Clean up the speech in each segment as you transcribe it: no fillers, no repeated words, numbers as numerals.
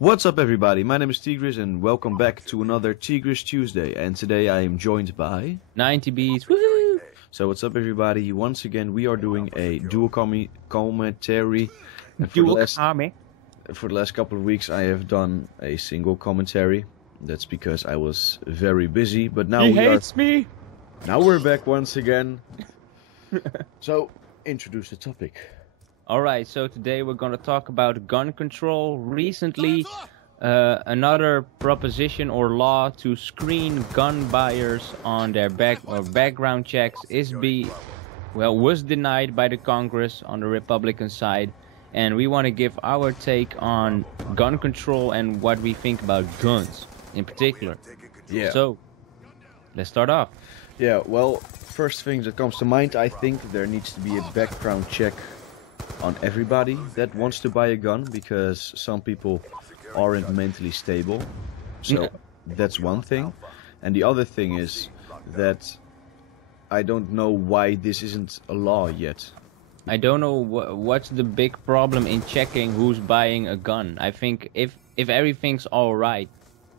What's up everybody, my name is T-Grizz and welcome back to another T-Grizz Tuesday, and today I am joined by... NinetyBeats, woohoo! So what's up everybody, once again we are doing a dual commentary. And for the last couple of weeks I have done a single commentary. That's because I was very busy, but now Now we're back once again. So, introduce the topic. Alright, so today we're gonna talk about gun control. Recently, another proposition or law to screen gun buyers on their background checks was denied by the Congress on the Republican side, and we want to give our take on gun control and what we think about guns in particular. Yeah. So, let's start off. Yeah, well, first thing that comes to mind, I think there needs to be a background check on everybody that wants to buy a gun, because some people aren't mentally stable. So that's one thing. And the other thing is that I don't know why this isn't a law yet. I don't know what's the big problem in checking who's buying a gun. I think if everything's all right,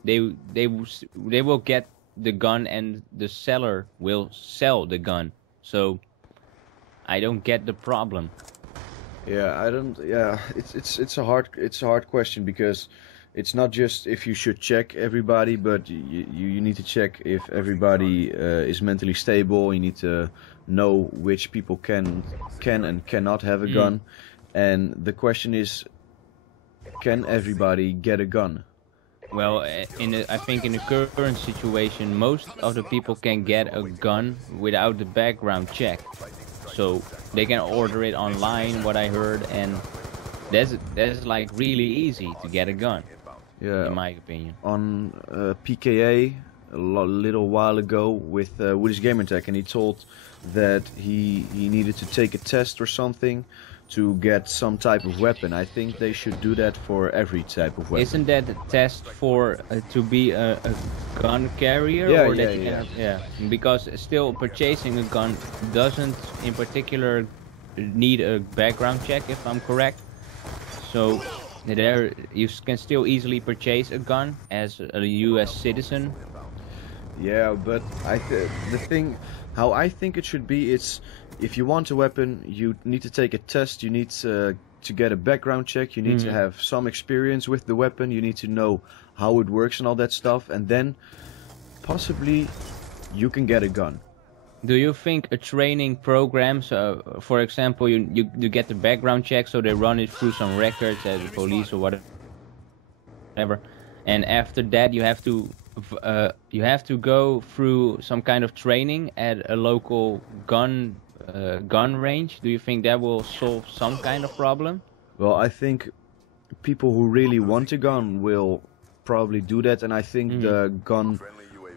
they will get the gun and the seller will sell the gun. So I don't get the problem. Yeah, it's a hard question, because it's not just if you should check everybody, but you need to check if everybody is mentally stable. You need to know which people can and cannot have a gun, and the question is, can everybody get a gun? Well, I think in the current situation, most of the people can get a gun without the background check. So they can order it online, what I heard, and that's like really easy to get a gun. Yeah, in my opinion. On PKA a little while ago with his gamer tag, and he told that he needed to take a test or something to get some type of weapon. I think they should do that for every type of weapon. Isn't that a test for to be a gun carrier? Yeah. Because still purchasing a gun doesn't in particular need a background check, if I'm correct. So there you can still easily purchase a gun as a US citizen. Yeah, but how I think it should be, it's if you want a weapon, you need to take a test, you need to get a background check, you need to have some experience with the weapon, you need to know how it works and all that stuff, and then possibly you can get a gun. Do you think a training program, so for example, you get the background check, so they run it through some records at the police or whatever, and after that you have to go through some kind of training at a local gun range? Do you think that will solve some kind of problem? Well, I think people who really want a gun will probably do that, and I think the gun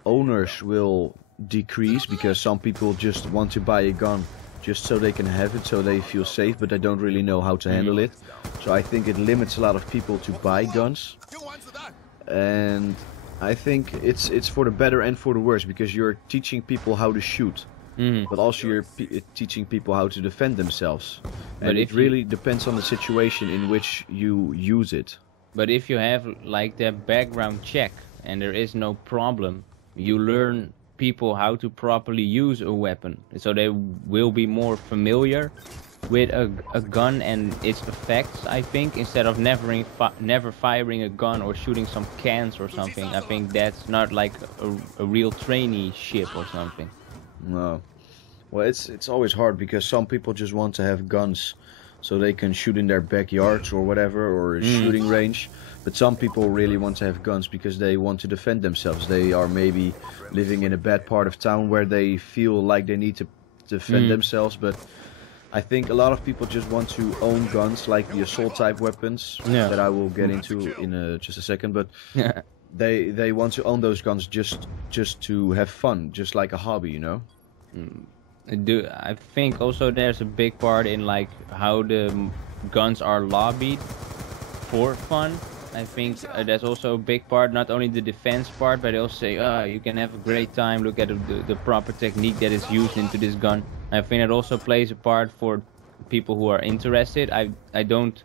owners will decrease, because some people just want to buy a gun just so they can have it, so they feel safe, but they don't really know how to handle it. So I think it limits a lot of people to buy guns, and I think it's for the better and for the worse, because you're teaching people how to shoot, but also you're teaching people how to defend themselves. And it really depends on the situation in which you use it. But if you have like that background check and there is no problem, you learn people how to properly use a weapon, so they will be more familiar with a gun and its effects. I think instead of never firing a gun or shooting some cans or something, I think that's not like a real traineeship or something. No. Well, it's always hard, because some people just want to have guns so they can shoot in their backyards or whatever, or a shooting range. But some people really want to have guns because they want to defend themselves. They are maybe living in a bad part of town where they feel like they need to defend themselves, but I think a lot of people just want to own guns, like the assault type weapons that I will get into in just a second, but they want to own those guns just to have fun, just like a hobby, you know? I think also there's a big part in like how the guns are lobbied for fun. I think that's also a big part, not only the defense part, but they also say, you can have a great time, look at the proper technique that is used into this gun. I think it also plays a part for people who are interested. I don't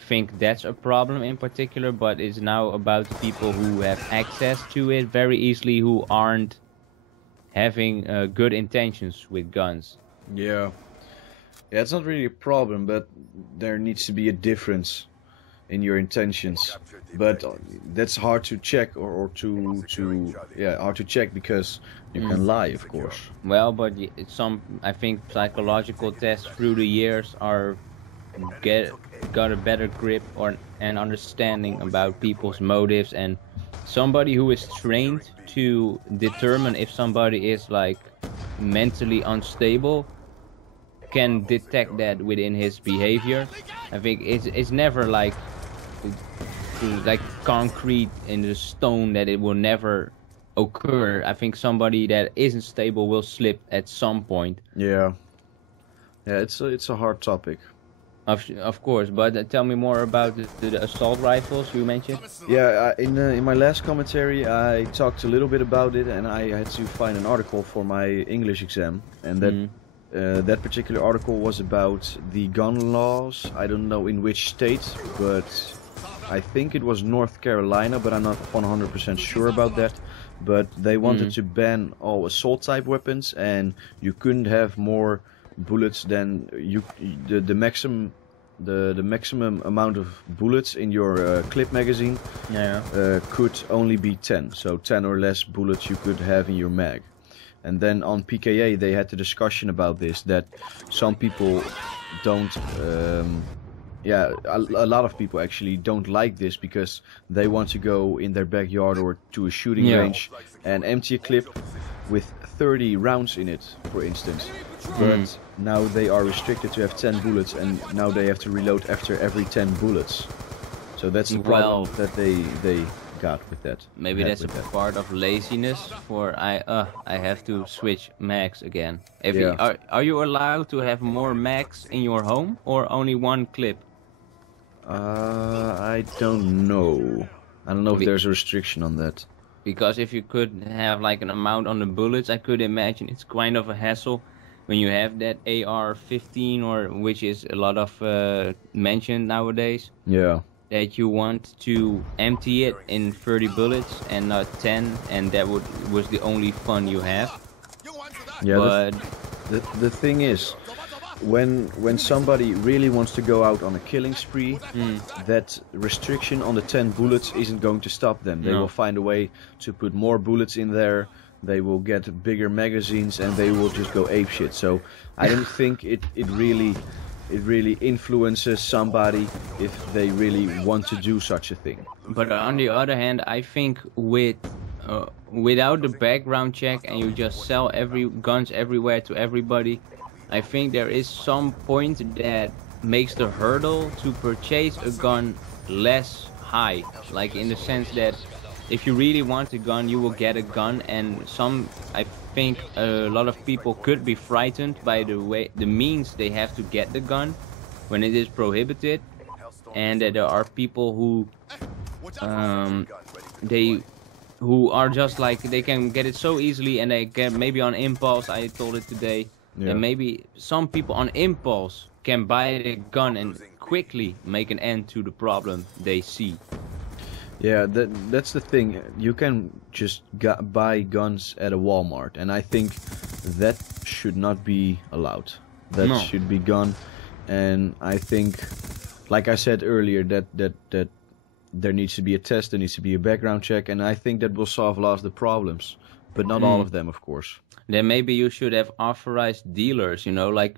think that's a problem in particular, but it's now about people who have access to it very easily, who aren't having good intentions with guns. Yeah. Yeah, it's not really a problem, but there needs to be a difference in your intentions. But that's hard to check or hard to check because you can lie, of course. Well, but I think psychological tests through the years got a better grip or an understanding about people's motives, and somebody who is trained to determine if somebody is like mentally unstable can detect that within his behavior. I think it's never like concrete in the stone that it will never occur. I think somebody that isn't stable will slip at some point. Yeah. Yeah, it's a hard topic. Of course, but tell me more about the assault rifles you mentioned. Yeah, in my last commentary I talked a little bit about it, and I had to find an article for my English exam, and that particular article was about the gun laws. I don't know in which state, but I think it was North Carolina, but I'm not 100% sure about that. But they wanted to ban all assault type weapons, and you couldn't have more bullets than the maximum amount of bullets in your clip magazine could only be 10. So 10 or less bullets you could have in your mag. And then on PKA they had the discussion about this, that some people don't a lot of people actually don't like this because they want to go in their backyard or to a shooting range and empty a clip with 30 rounds in it, for instance. But now they are restricted to have 10 bullets, and now they have to reload after every 10 bullets. So that's the problem that they got with that. Maybe that's a part of laziness. I have to switch mags again. Are you allowed to have more mags in your home or only one clip? I don't know. I don't know if there's a restriction on that. Because if you could have like an amount on the bullets, I could imagine it's kind of a hassle when you have that AR-15, or which is a lot of mentioned nowadays. Yeah. That you want to empty it in 30 bullets and not 10, and that was the only fun you have. Yeah. But the thing is, when somebody really wants to go out on a killing spree, that restriction on the 10 bullets isn't going to stop them. They will find a way to put more bullets in there. They will get bigger magazines and they will just go apeshit. So I don't think it really influences somebody if they really want to do such a thing. But on the other hand, I think without the background check and you just sell guns everywhere to everybody, I think there is some point that makes the hurdle to purchase a gun less high. Like in the sense that if you really want a gun, you will get a gun, and I think a lot of people could be frightened by the means they have to get the gun when it is prohibited, and that there are people who are just like, they can get it so easily, and they get maybe on impulse. I told it today. Yeah. And maybe some people on impulse can buy the gun and quickly make an end to the problem they see. Yeah, that's the thing. You can just buy guns at a Walmart, and I think that should not be allowed. That should be gone. And I think, like I said earlier, that there needs to be a test, there needs to be a background check, and I think that will solve a lot of the problems, but not all of them, of course. Then maybe you should have authorized dealers, you know, like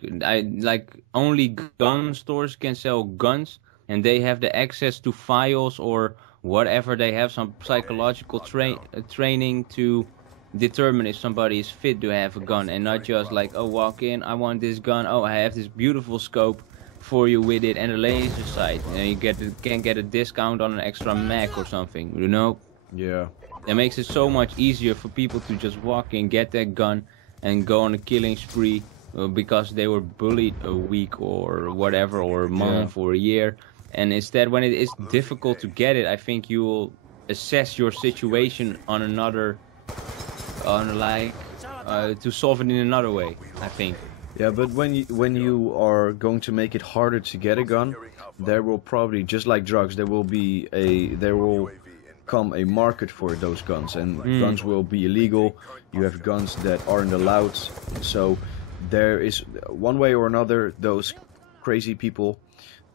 only gun stores can sell guns, and they have the access to files or whatever. They have some psychological training to determine if somebody is fit to have a gun, and not just like, oh, walk in, I want this gun, oh, I have this beautiful scope for you with it and a laser sight, and you can get a discount on an extra mag or something, you know? Yeah. That makes it so much easier for people to just walk in, get that gun, and go on a killing spree because they were bullied a week or whatever, or a month or a year. And instead, when it is difficult to get it, I think you will assess your situation to solve it in another way, I think. Yeah, but when you are going to make it harder to get a gun, there will probably, just like drugs, there will come a market for those guns, and guns will be illegal. You have guns that aren't allowed, so there is one way or another those crazy people,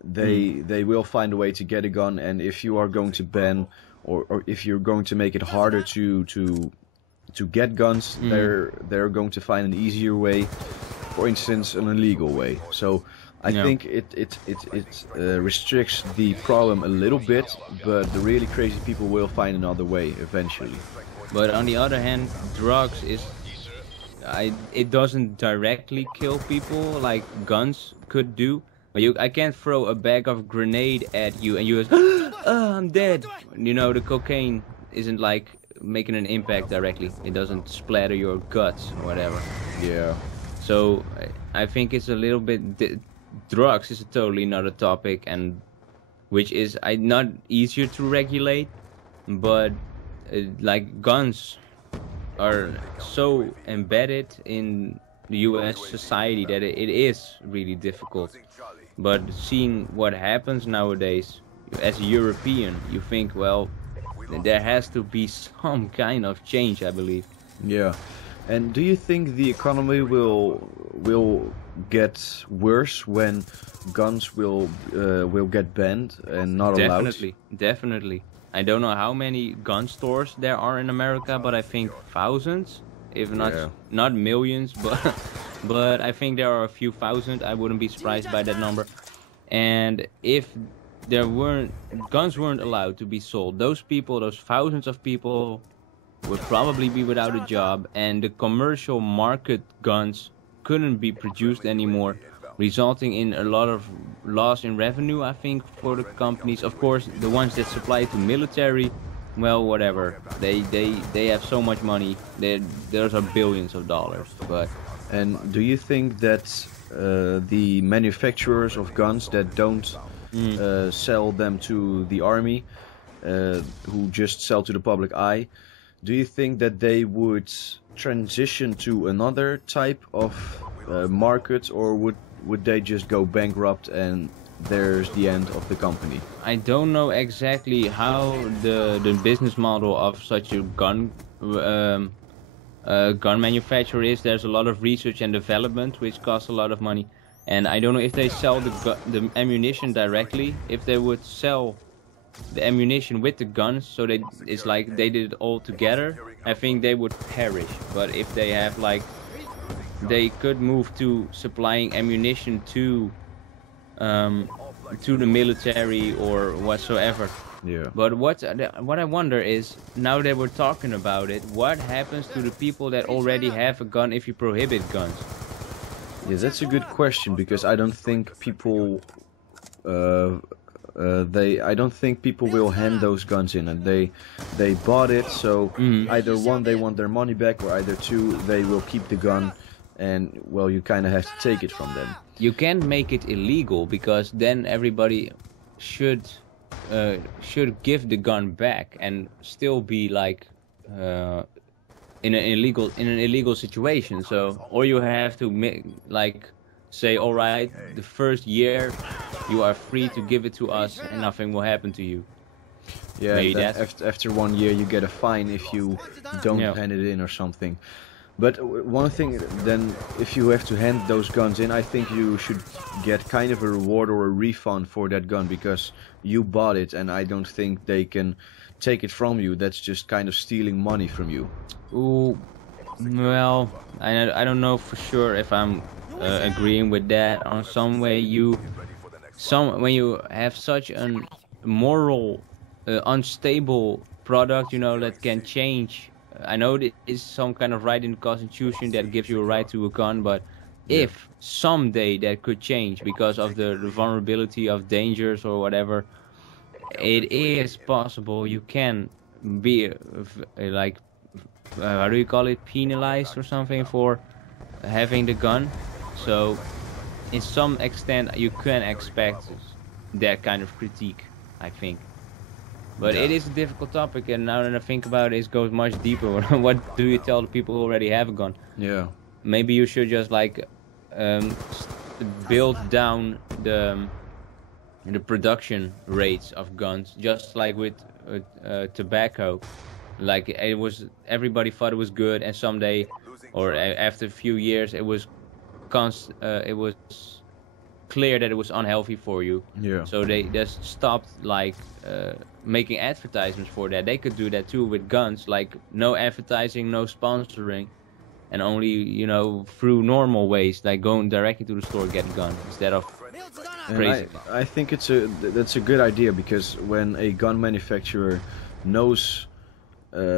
they will find a way to get a gun, and if you are going to ban or if you're going to make it harder to get guns, they're going to find an easier way, for instance, an illegal way. So I think it restricts the problem a little bit, but the really crazy people will find another way eventually. But on the other hand, drugs it doesn't directly kill people like guns could do. But I can't throw a bag of grenade at you and you just, I'm dead. You know, the cocaine isn't like making an impact directly. It doesn't splatter your guts or whatever. Yeah. So I think it's a little bit drugs is a totally another topic, and which is not easier to regulate, but like guns are so embedded in the US society that it is really difficult. But seeing what happens nowadays, as a European, you think, well, there has to be some kind of change, I believe. Yeah. And do you think the economy will get worse when guns will get banned and not allowed? Definitely. I don't know how many gun stores there are in America, but I think thousands, if not millions, but I think there are a few thousand. I wouldn't be surprised by that number. And if guns weren't allowed to be sold, those thousands of people would probably be without a job, and the commercial market guns couldn't be produced anymore, resulting in a lot of loss in revenue, I think, for the companies. Of course, the ones that supply to military, well, whatever. They have so much money. Those are billions of dollars. And do you think that the manufacturers of guns that don't sell them to the army, who just sell to the public eye, do you think that they would transition to another type of market, or would they just go bankrupt and there's the end of the company? I don't know exactly how the business model of such a gun manufacturer is. There's a lot of research and development which costs a lot of money, and I don't know if they sell the ammunition directly. If they would sell the ammunition with the guns, so it's like they did it all together, I think they would perish. But if they have they could move to supplying ammunition to the military or whatsoever. Yeah. But what I wonder is, now that we're talking about it, what happens to the people that already have a gun if you prohibit guns? Yeah, that's a good question, because I don't think people I don't think people will hand those guns in, and they bought it, so either one, they want their money back, or either two, they will keep the gun, and well, you kind of have to take it from them. You can make it illegal, because then everybody should give the gun back and still be like in an illegal situation. So, or you have to say, all right, the first year you are free to give it to us and nothing will happen to you. Yeah, after 1 year you get a fine if you don't hand it in or something. But one thing, then, if you have to hand those guns in, I think you should get kind of a reward or a refund for that gun, because you bought it, and I don't think they can take it from you. That's just kind of stealing money from you. Ooh, well, I don't know for sure if I'm agreeing with that. On some way, when you have such a moral, unstable product, you know, that can change. I know there is some kind of right in the Constitution that gives you a right to a gun, but if someday that could change because of the vulnerability of dangers or whatever, it is possible you can be how do you call it, penalized or something for having the gun. So in some extent you can expect that kind of critique, I think. But it is a difficult topic, and now that I think about it, it goes much deeper. What do you tell the people who already have a gun? Yeah. Maybe you should just build down the production rates of guns, just like with tobacco. Like it was, everybody thought it was good, and someday, or after a few years, it was clear that it was unhealthy for you. Yeah. So they just stopped like making advertisements for that. They could do that too with guns, like no advertising, no sponsoring, and only, you know, through normal ways, like going directly to the store, get a gun instead of crazy. I think that's a good idea, because when a gun manufacturer knows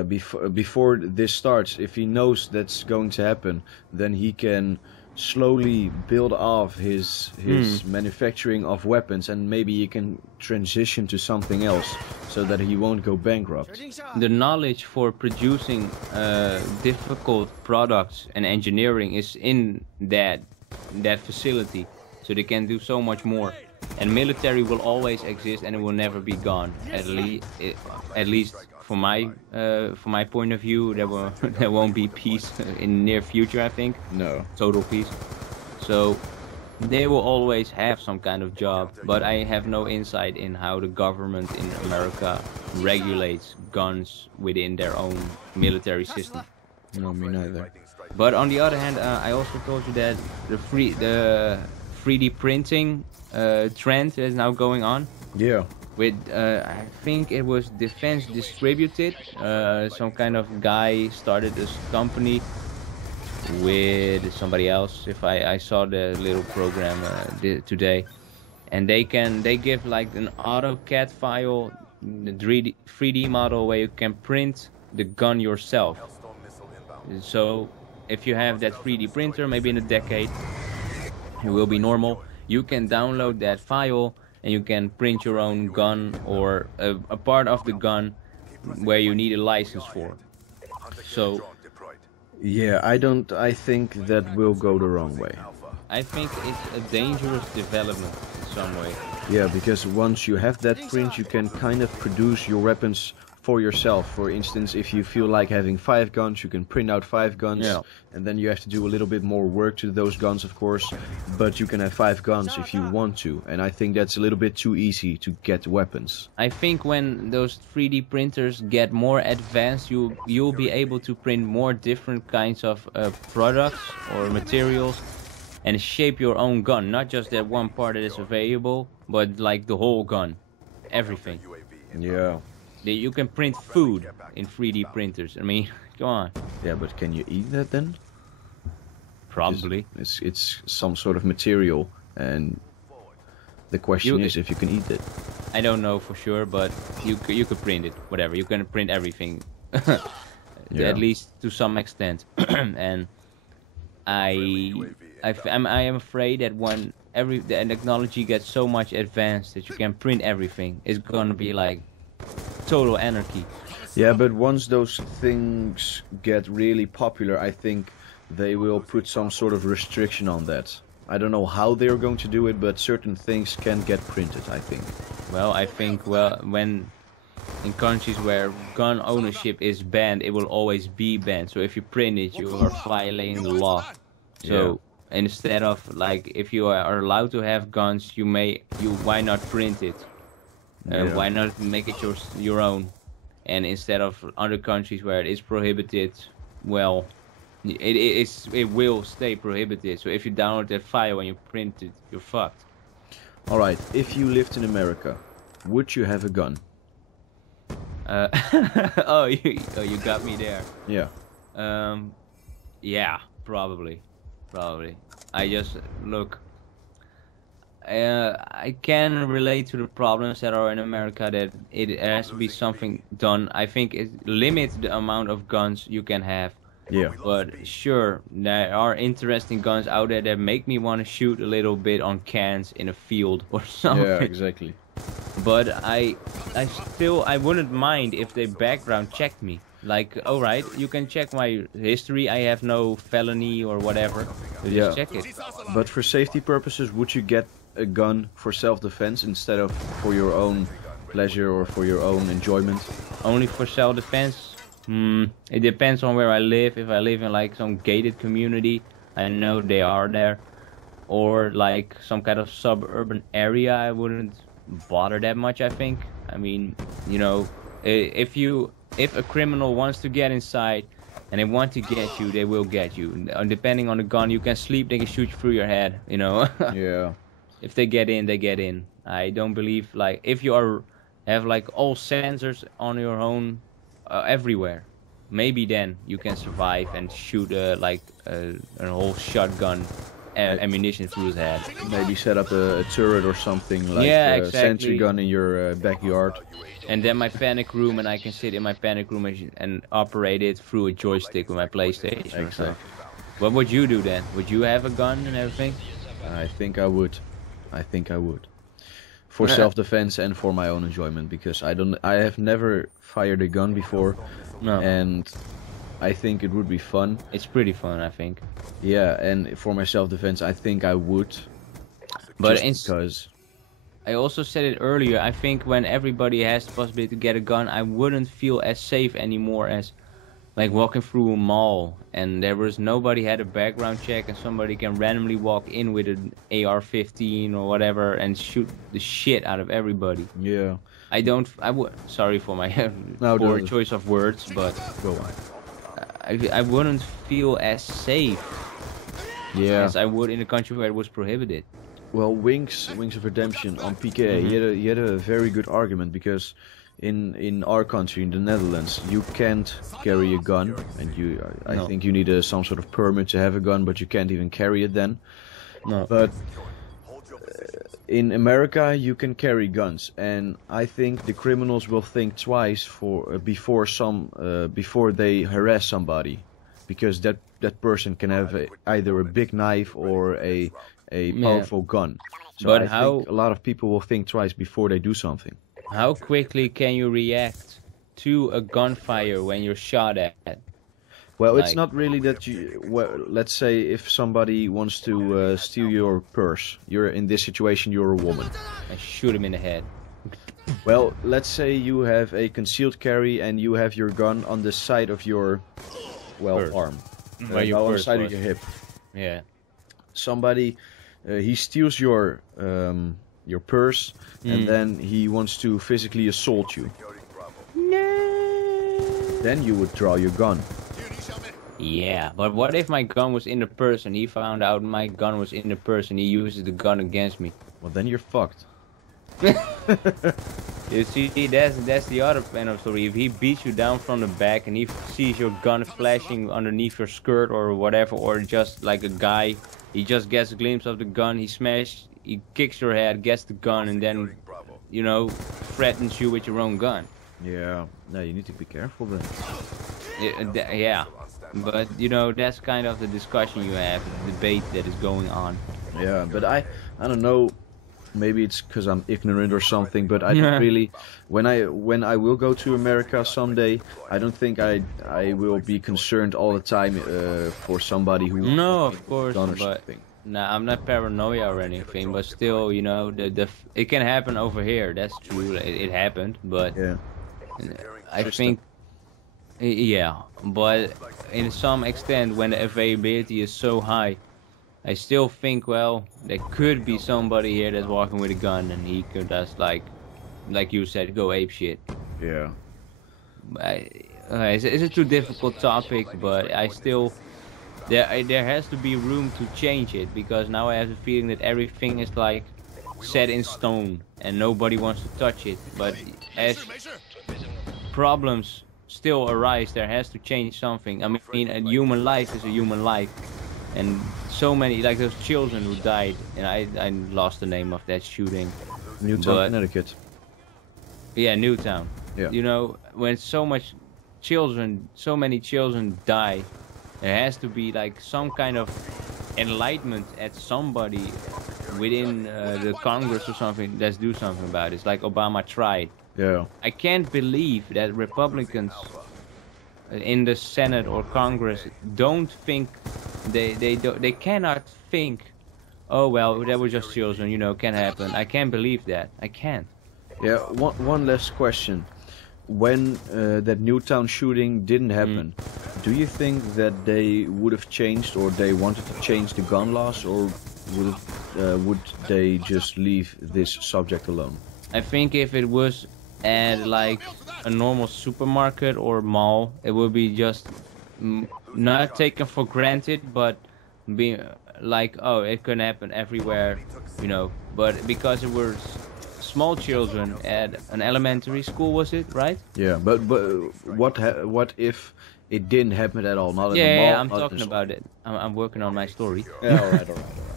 before this starts, if he knows that's going to happen, then he can slowly build off his manufacturing of weapons, and maybe he can transition to something else so that he won't go bankrupt. The knowledge for producing difficult products and engineering is in that facility, so they can do so much more. And military will always exist, and it will never be gone. At least from my point of view, there won't be peace in the near future. I think No. total peace. So they will always have some kind of job, but I have no insight in how the government in America regulates guns within their own military system. No, me neither. But on the other hand, I also told you that the 3D printing trend is now going on. Yeah. With I think it was Defense Distributed, some kind of guy started this company with somebody else. If I saw the little program today, and they give like an AutoCAD file, the 3D model where you can print the gun yourself. So if you have that 3D printer, maybe in a decade it will be normal. You can download that file and you can print your own gun, or a part of the gun where you need a license for. So Yeah, I think that will go the wrong way. I think it's a dangerous development in some way. Yeah, because once you have that print, you can kind of produce your weapons for yourself. For instance, if you feel like having 5 guns, you can print out 5 guns, Yeah. and then you have to do a little bit more work to those guns, of course, but you can have 5 guns if you want to, and I think that's a little bit too easy to get weapons. I think when those 3D printers get more advanced, you'll be able to print more different kinds of products or materials and shape your own gun, not just that one part that is available, but like the whole gun, everything. Yeah. You can print food in 3D printers. I mean, come on. Yeah, but can you eat that then? Probably. It's some sort of material, and the question is if you can eat it. I don't know for sure, but you could print it. Whatever. You can print everything, Yeah. at least to some extent. And I am afraid that when the technology gets so much advanced that you can print everything, it's gonna be like total anarchy. Yeah, but once those things get really popular, I think they will put some sort of restriction on that. I don't know how they're going to do it, but certain things can get printed, I think. Well, I think, when in countries where gun ownership is banned, it will always be banned. So if you print it, you are violating the law. So instead of, like, if you are allowed to have guns, why not print it? Why not make it your own? And instead of other countries where it is prohibited, well, it will stay prohibited. So if you download that file and you print it, you're fucked. All right, if you lived in America, would you have a gun? Oh, you got me there. Yeah. Yeah, probably. I just look. I can relate to the problems that are in America, that it has to be something done. I think it limits the amount of guns you can have. Yeah. But sure, there are interesting guns out there that make me want to shoot a little bit on cans in a field or something. Yeah, exactly. But I wouldn't mind if they background checked me. Like, alright, you can check my history, I have no felony or whatever. Just check it. But for safety purposes, would you get a gun for self-defense instead of for your own pleasure or for your own enjoyment? Only for self-defense? It depends on where I live. If I live in like some gated community, I know they are there. or like some kind of suburban area, I wouldn't bother that much, I think. I mean, you know, if a criminal wants to get inside and they want to get you, they will get you. And depending on the gun, you can sleep, they can shoot you through your head, you know. Yeah. If they get in, they get in. I don't believe, like, if you have like all sensors on your own everywhere, maybe then you can survive and shoot like a whole shotgun ammunition through his head. Maybe set up a turret or something, like Yeah, a exactly. sentry gun in your backyard. And then my panic room, and I can sit in my panic room and operate it through a joystick with my PlayStation. Exactly. What would you do then? Would you have a gun and everything? I think I would. For self-defense and for my own enjoyment, because I have never fired a gun before. No. And I think it would be fun. It's pretty fun, I think. Yeah, and for my self-defense, I think I would. But because I also said it earlier, I think when everybody has the possibility to get a gun, I wouldn't feel as safe anymore as like walking through a mall and nobody had a background check and somebody can randomly walk in with an AR-15 or whatever and shoot the shit out of everybody. Yeah. Sorry for my poor choice of words, but go on. I wouldn't feel as safe as I would in a country where it was prohibited. Well, Wings of Redemption on PK, he had a very good argument, because in our country, in the Netherlands, you can't carry a gun, and I think you need some sort of permit to have a gun, but you can't even carry it then. No. But in America, you can carry guns, and I think the criminals will think twice before they harass somebody, because that person can have either a big knife or a powerful gun. So but I think a lot of people will think twice before they do something. How quickly can you react to a gunfire when you're shot at? Well, it's not really that you... Well, let's say if somebody wants to steal your purse. You're in this situation, you're a woman. And shoot him in the head. Well, let's say you have a concealed carry and you have your gun on the side of your, arm. Where your on the purse side was. of your hip. Yeah. Somebody, he steals your purse, and then he wants to physically assault you. No. Then you would draw your gun. Yeah, but what if my gun was in the purse and he found out my gun was in the purse and he uses the gun against me? Well, then you're fucked. You see, that's the other end of the story. If he beats you down from the back and he sees your gun flashing underneath your skirt or whatever, or just like a guy, he just gets a glimpse of the gun, he kicks your head, gets the gun, and then, you know, threatens you with your own gun. Yeah, no, you need to be careful then. Yeah, but you know, that's kind of the discussion you have, the debate that is going on. Yeah, but I don't know. Maybe it's because I'm ignorant or something, but I don't really. When I will go to America someday, I don't think I will be concerned all the time for somebody who. No, of course, done or but something. nah, I'm not paranoia or anything. But still, you know, it can happen over here. That's true. It happened, but Yeah. I think. Yeah, but in some extent, when the availability is so high, I still think, well, there could be somebody here that's walking with a gun, and he could just like you said, go ape shit. Yeah. It's a too difficult topic, but I still there has to be room to change it, because now I have the feeling that everything is like set in stone and nobody wants to touch it. But as problems still arise, there has to change something. I mean, a human life is a human life, and so many, like those children who died, and I lost the name of that shooting. Newtown, Connecticut. Yeah, Newtown. Yeah. You know, when so many children die, there has to be like some kind of enlightenment at somebody within the Congress or something. Let's do something about it. It's like Obama tried. Yeah. I can't believe that Republicans in the Senate or Congress don't think they cannot think, oh well, that was just children, you know, can happen. I can't believe that. I can't. Yeah. One last question. When that Newtown shooting didn't happen, do you think that they would have changed, or they wanted to change the gun laws, or would they just leave this subject alone? I think if it was at like a normal supermarket or mall, it would be just not taken for granted, but be like, oh, it can happen everywhere, you know. But because it was small children at an elementary school, was it right? Yeah, but what if it didn't happen at all? Not in the mall. Yeah, I'm talking about it. I'm working on my story. Yeah, all right.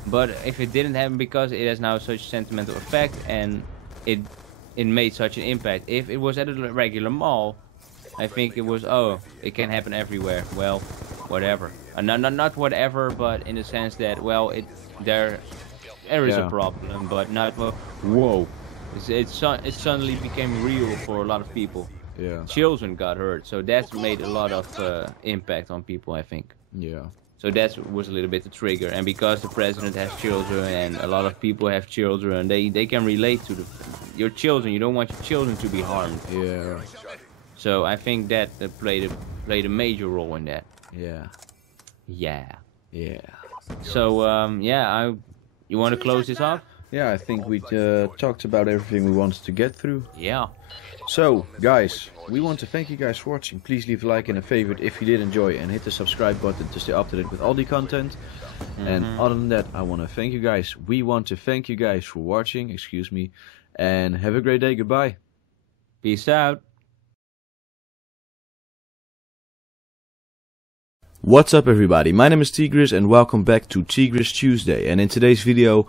But if it didn't happen because it has now such sentimental effect and it made such an impact. If it was at a regular mall, I think it was, oh, it can happen everywhere. Well, whatever. Not whatever, but in the sense that, well, there is a problem, but not well. Whoa! It suddenly became real for a lot of people. Yeah. Children got hurt, so that made a lot of impact on people, I think. Yeah. So that was a little bit the trigger, and because the president has children and a lot of people have children, they can relate to your children. You don't want your children to be harmed. Yeah. So I think that played a major role in that. Yeah. Yeah. Yeah. So yeah, you want to close this off? Yeah, I think we talked about everything we wanted to get through. Yeah. So, guys, we want to thank you guys for watching. Please leave a like and a favorite if you did enjoy, and hit the subscribe button to stay up to date with all the content. And other than that, I want to thank you guys. We want to thank you guys for watching, excuse me, and have a great day. Goodbye. Peace out. What's up everybody, my name is T-Grizz and welcome back to T-Grizz Tuesday, and in today's video